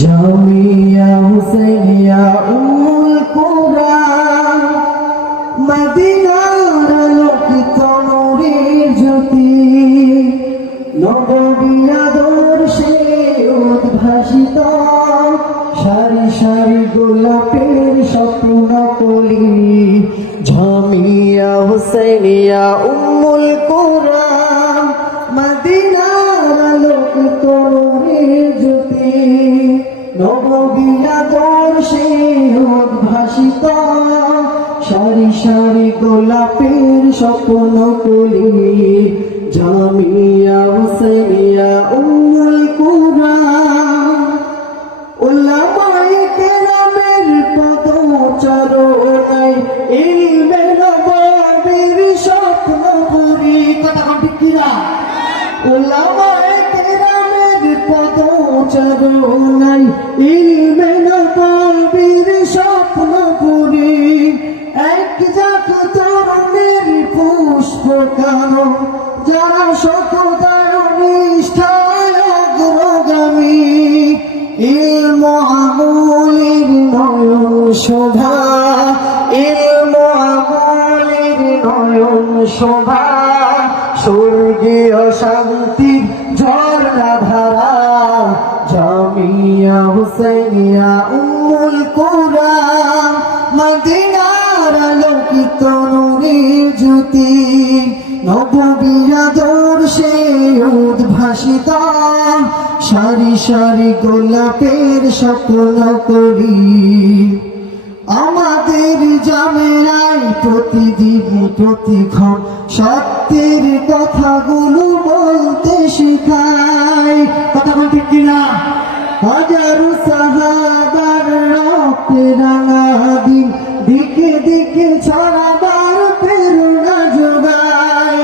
জামিয়া হুসাইনিয়া উম্মুল কুরা মদিনার আলোকিত নূরের জ্যোতি নববীর আদর্শে উদ্ভাসিত সারি সারি গোলাপের স্বপ্ন কলি জামিয়া হুসাইনিয়া উম্মুল কুরা মদিনার আলোকিত নূরের জ্যোতি নববীর আদর্শে উদ্ভাসিত সারি সারি গোলাপের স্বপ্ন কলি জামিয়া হুসাইনিয়া উম্মুল কুরা উলামায়ে কেরামের পদচারণায় ইলমে নববীর স্বপ্ন পুরি কথা ঠিক কিনা উলামায়ে কেরামের পদচারণায় ইলমে নববীর স্বপ্ন পুরি এক জাত তরুণের পুষ্প কানন যারা সততায় নিষ্ঠায় অগ্রগামী ইলম আমলের নয়ন শোভা ইলম আমলের নয়ন শোভা স্বর্গীয় শান্তির ঝর্ণা ধারা জামিয়া হুসাইনিয়া উম্মুল কুরা মদিনার আলোকিত নূরের জ্যোতি নববীর আদর্শে উদ্ভাসিত সারি সারি গোলাপের স্বপ্ন করি আমাদের জামিয়ায় প্রতিদিন প্রতিক্ষণ সত্যের কথাগুলো বলতে শেখায় কথা বলতে কিনা হাজারো সাহাবার রক্তে রাঙা দিন দিকে দিকে ছড়াবার প্রেরণা যোগায়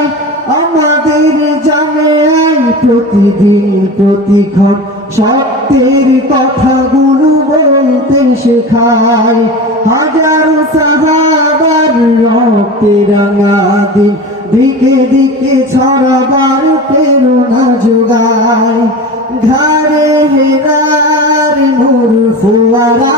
আমাদের জামিয়ায় প্রতিদিন প্রতিক্ষণ সত্যের কথাগুলো বলতে শেখায় হাজারো সাহাবার রক্তে রাঙা দিন দিকে দিকে ছড়াবার প্রেরণা যোগায় ঘরে হেরার নূর ফুয়ারা